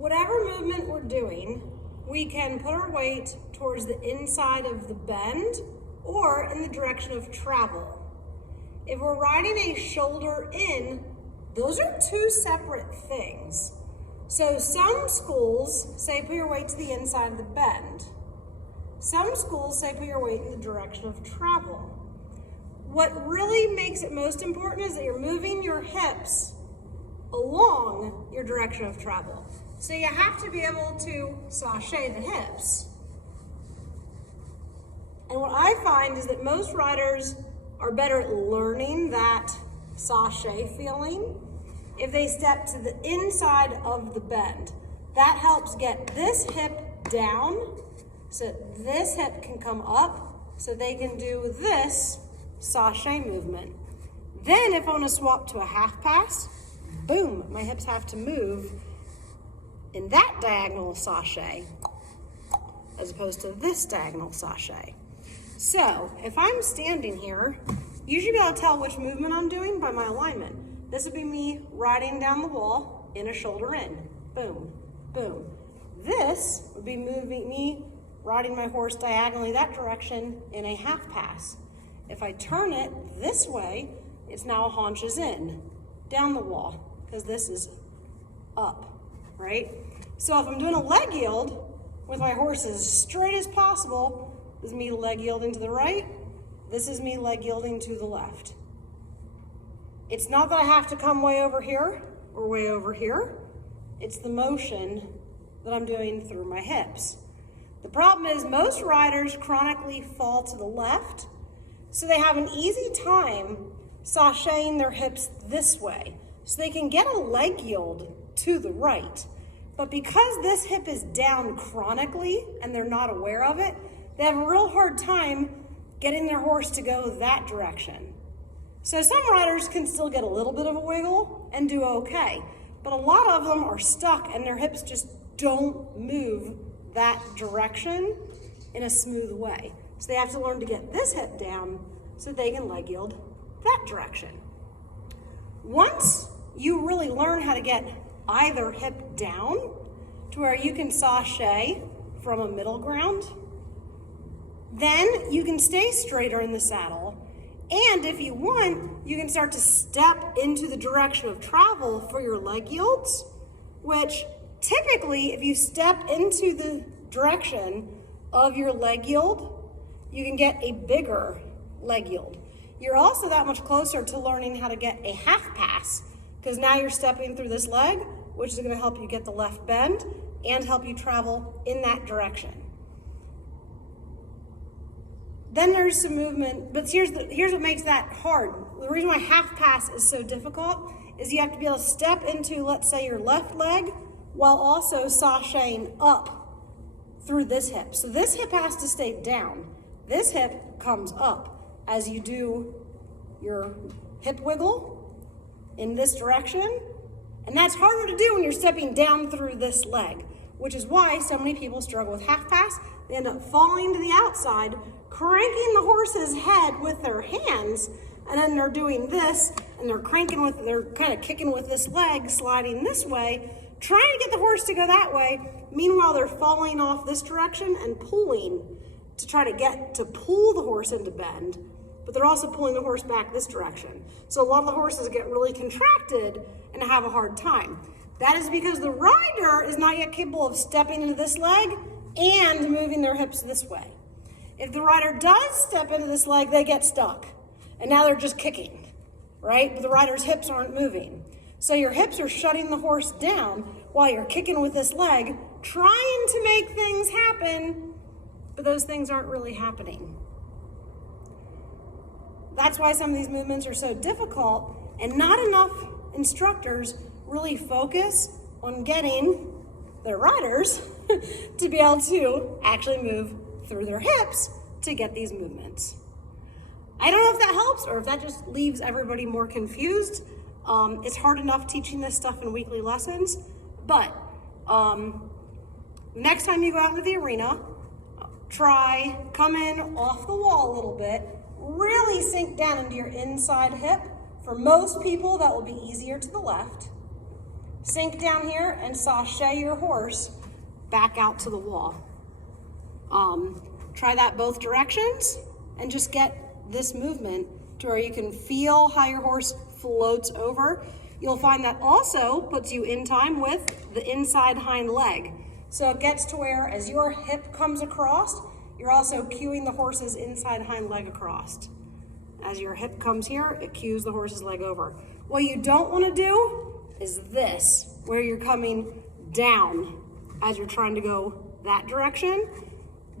whatever movement we're doing, we can put our weight towards the inside of the bend or in the direction of travel. If we're riding a shoulder in, those are two separate things. So some schools say put your weight to the inside of the bend. Some schools say put your weight in the direction of travel. What really makes it most important is that you're moving your hips along your direction of travel. So you have to be able to sashay the hips. And what I find is that most riders are better at learning that sashay feeling if they step to the inside of the bend. That helps get this hip down so this hip can come up so they can do this sashay movement. Then if I want to swap to a half pass, boom, my hips have to move in that diagonal sashay as opposed to this diagonal sashay. So if I'm standing here, you should be able to tell which movement I'm doing by my alignment. This would be me riding down the wall in a shoulder in, boom, boom. This would be me riding my horse diagonally that direction in a half pass. If I turn it this way, it's now haunches in, down the wall, because this is up, right? So if I'm doing a leg yield with my horse as straight as possible, this is me leg yielding to the right, this is me leg yielding to the left. It's not that I have to come way over here or way over here, it's the motion that I'm doing through my hips. The problem is most riders chronically fall to the left, so they have an easy time sashaying their hips this way. So they can get a leg yield to the right. But because this hip is down chronically and they're not aware of it, they have a real hard time getting their horse to go that direction. So some riders can still get a little bit of a wiggle and do okay. But a lot of them are stuck and their hips just don't move that direction in a smooth way. So they have to learn to get this hip down so they can leg yield that direction. Once you really learn how to get either hip down to where you can sashay from a middle ground, then you can stay straighter in the saddle. And if you want, you can start to step into the direction of travel for your leg yields, which typically, if you step into the direction of your leg yield, you can get a bigger leg yield. You're also that much closer to learning how to get a half pass because now you're stepping through this leg, which is going to help you get the left bend and help you travel in that direction. Then there's some movement, but here's what makes that hard. The reason why half pass is so difficult is you have to be able to step into, let's say, your left leg while also sashaying up through this hip. So this hip has to stay down. This hip comes up as you do your hip wiggle in this direction. And that's harder to do when you're stepping down through this leg, which is why so many people struggle with half pass. They end up falling to the outside, cranking the horse's head with their hands, and then they're doing this, and they're kind of kicking with this leg, sliding this way, trying to get the horse to go that way. Meanwhile, they're falling off this direction and pulling to try to pull the horse into bend, but they're also pulling the horse back this direction. So a lot of the horses get really contracted and have a hard time. That is because the rider is not yet capable of stepping into this leg and moving their hips this way. If the rider does step into this leg, they get stuck. And now they're just kicking, right? But the rider's hips aren't moving. So your hips are shutting the horse down while you're kicking with this leg, trying to make things happen, but those things aren't really happening. That's why some of these movements are so difficult, and not enough instructors really focus on getting their riders to be able to actually move through their hips to get these movements. I don't know if that helps or if that just leaves everybody more confused. It's hard enough teaching this stuff in weekly lessons, but next time you go out into the arena, come in off the wall a little bit, really sink down into your inside hip. For most people, that will be easier to the left. sink down here and sashay your horse back out to the wall. Try that both directions and just get this movement to where you can feel how your horse floats over. You'll find that also puts you in time with the inside hind leg. So it gets to where as your hip comes across, you're also cueing the horse's inside hind leg across. As your hip comes here, it cues the horse's leg over. What you don't want to do is this, where you're coming down as you're trying to go that direction.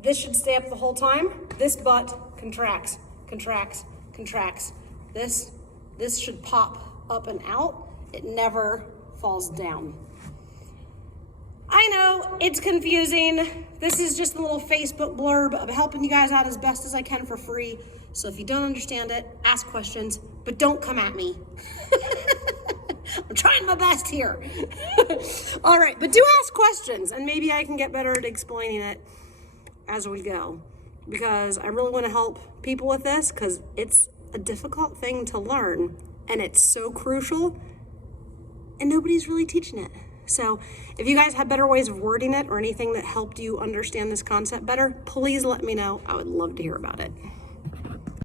This should stay up the whole time. This butt contracts, contracts, contracts. This should pop up and out. It never falls down. I know it's confusing. This is just a little Facebook blurb of helping you guys out as best as I can for free. So if you don't understand it, ask questions, but don't come at me. I'm trying my best here. All right, but do ask questions, and maybe I can get better at explaining it as we go, because I really want to help people with this, because it's a difficult thing to learn, and it's so crucial, and nobody's really teaching it. So if you guys have better ways of wording it or anything that helped you understand this concept better, please let me know. I would love to hear about it.